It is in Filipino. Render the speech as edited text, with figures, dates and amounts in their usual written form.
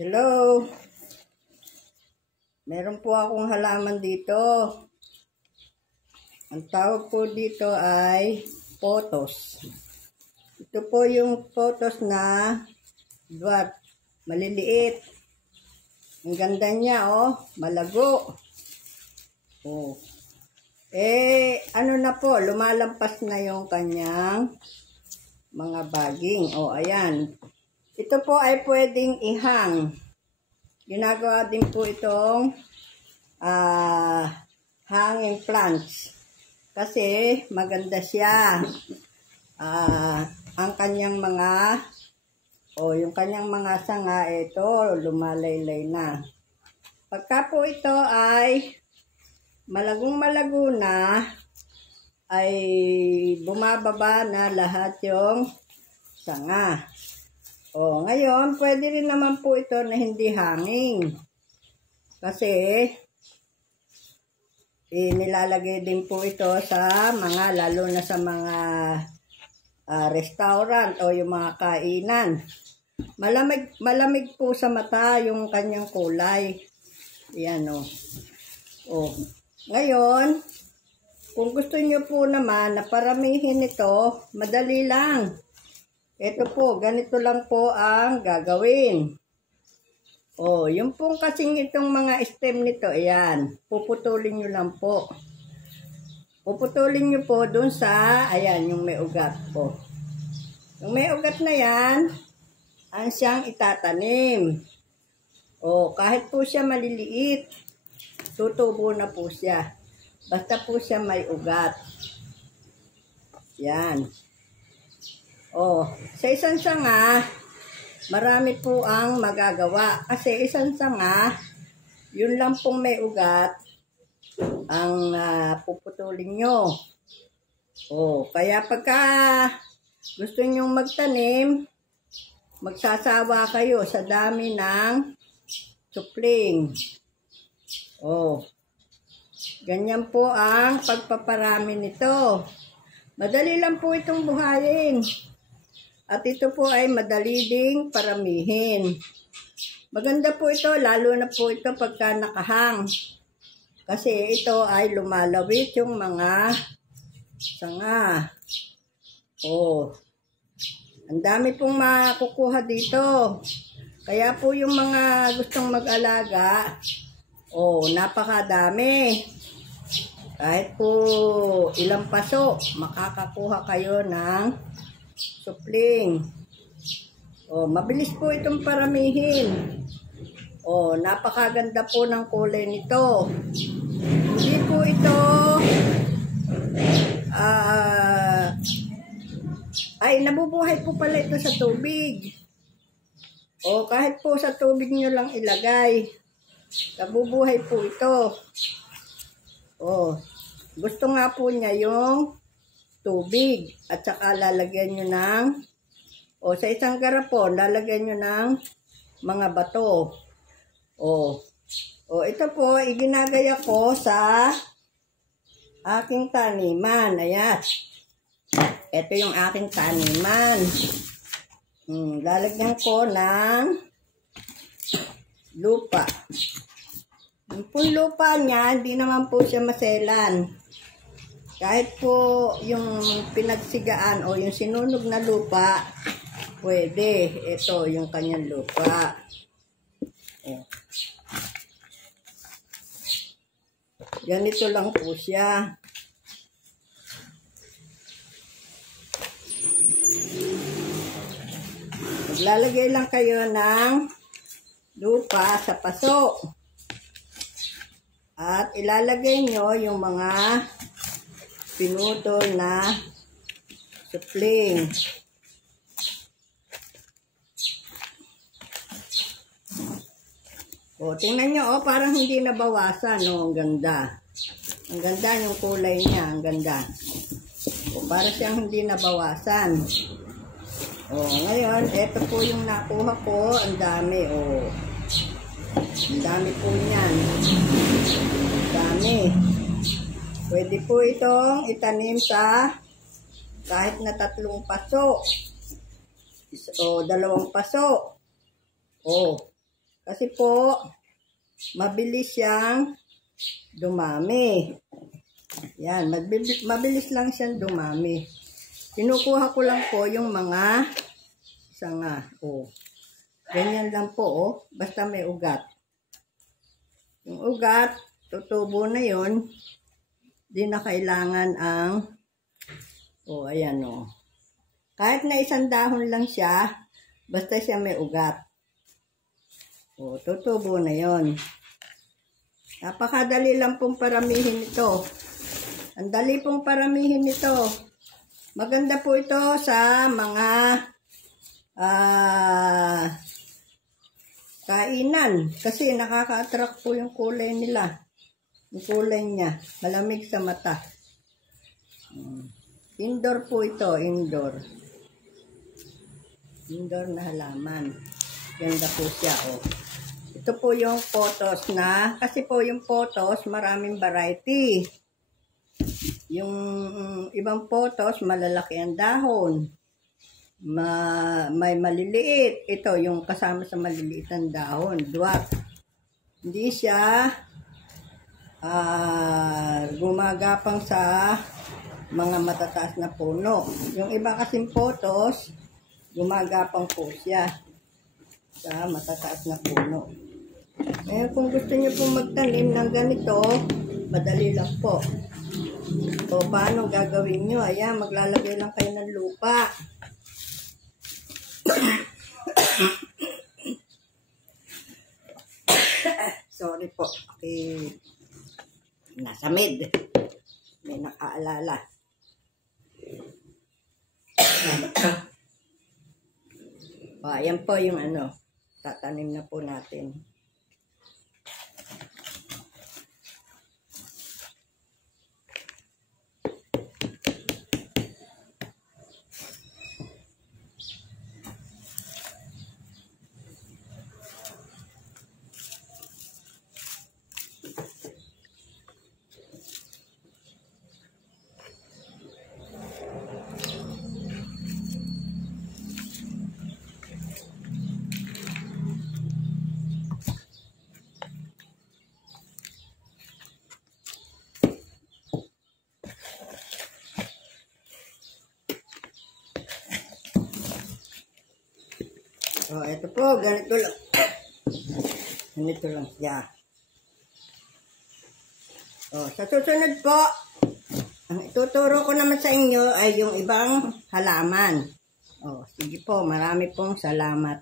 Hello. Meron po akong halaman dito. Ang tawag po dito ay potos. Ito po yung potos na dwarf. Maliliit. Ang ganda niya, oh. Malago. Oh. Ano na po, lumalampas na yung kanyang mga baging. Oh, ayan. Ito po ay pwedeng ihang. Ginagawa din po itong hanging plants. Kasi maganda siya. Ang kanyang mga, yung kanyang mga sanga, ito, lumalaylay na. Pagka po ito ay malagong-malago na, ay bumababa na lahat yung sanga. Ngayon, pwede rin naman po ito na hindi hanging. Kasi, nilalagay din po ito sa mga, lalo na sa mga restaurant o yung mga kainan. Malamig po sa mata yung kanyang kulay. Yan o. Ngayon, kung gusto nyo po naman na paramihin ito, madali lang. Ito po, ganito lang po ang gagawin. Yung pong kasing itong mga stem nito, ayan, puputulin nyo lang po. Puputulin nyo po dun sa, ayan, yung may ugat po. Yung may ugat na yan, ang siyang itatanim. Kahit po siya maliliit, tutubo na po siya. Basta po siya may ugat. Yan. Sa isang sanga, marami po ang magagawa. Kasi isang sanga, yun lang pong may ugat ang puputulin nyo. Kaya pagka gusto nyong magtanim, magsasawa kayo sa dami ng supling. Ganyan po ang pagpaparami nito. Madali lang po itong buhayin. At ito po ay madali ding paramihin. Maganda po ito, lalo na po ito pagka nakahang. Kasi ito ay lumalawit yung mga sanga. Ang dami pong makukuha dito. Kaya po yung mga gustong mag-alaga, napakadami. Kahit po ilang paso, makakakuha kayo ng supling. Mabilis po itong paramihin. Napakaganda po ng kulay nito. Hindi po ito nabubuhay po pala ito sa tubig. Kahit po sa tubig nyo lang ilagay, nabubuhay po ito. Gusto nga po niya yung tubig at saka lalagyan nyo ng sa isang garapon lalagyan nyo ng mga bato. Ito po iginagaya ko sa aking taniman. Ayan, ito yung aking taniman. Lalagyan ko ng lupa. Yung pong lupa niya, hindi naman po siya maselan. Kahit po yung pinagsigaan o yung sinunog na lupa, pwede. Ito yung kanyang lupa. Ganito lang po siya. Maglalagay lang kayo ng lupa sa paso. At ilalagay nyo yung mga pinutol na supling. Tingnan nyo, parang hindi nabawasan. Ang ganda. Ang ganda yung kulay niya. Ang ganda. Para siyang hindi nabawasan. Ngayon, ito po yung nakuha ko. Ang dami. Ang dami po niyan. Ang dami. Pwede po itong itanim sa kahit na 3 paso. O 2 paso. Kasi po, mabilis siyang dumami. Yan, mabilis lang siyang dumami. Kinukuha ko lang po yung mga sanga. Oh. Ganyan lang po, oh. Basta may ugat. Yung ugat, tutubo na yon. Di na kailangan ang, oh, ayan, oh. Kahit na isang dahon lang siya, basta siya may ugat. Oh, tutubo na yon. Napakadali lang pong paramihin ito. Ang dali pong paramihin ito. Maganda po ito sa mga kainan. Kasi nakaka-attract po yung kulay nila. Yung kulay niya. Malamig sa mata. Indoor po ito. Indoor. Indoor na halaman. Ganda po siya, oh. Ito po yung photos na, kasi po yung photos, maraming variety. Yung ibang photos, malalaki ang dahon. May maliliit. Ito, yung kasama sa maliliit ang dahon. Dwarf. Hindi siya gumagapang sa mga matataas na puno. Yung iba kasing photos, gumagapang po siya sa matataas na puno. Eh, kung gusto niyo pong magtanim ng ganito, madali lang po. O, paano gagawin nyo? Ayan, maglalagay lang kayo ng lupa. Sorry po. Okay. Nasa mid. May nakaalala. O, ayan po yung ano. Tatanim na po natin. Oh, ito po, ganito lang. Ganito lang siya. Oh, sa susunod po, ang ituturo ko naman sa inyo ay yung ibang halaman. Oh, sige po, marami pong salamat.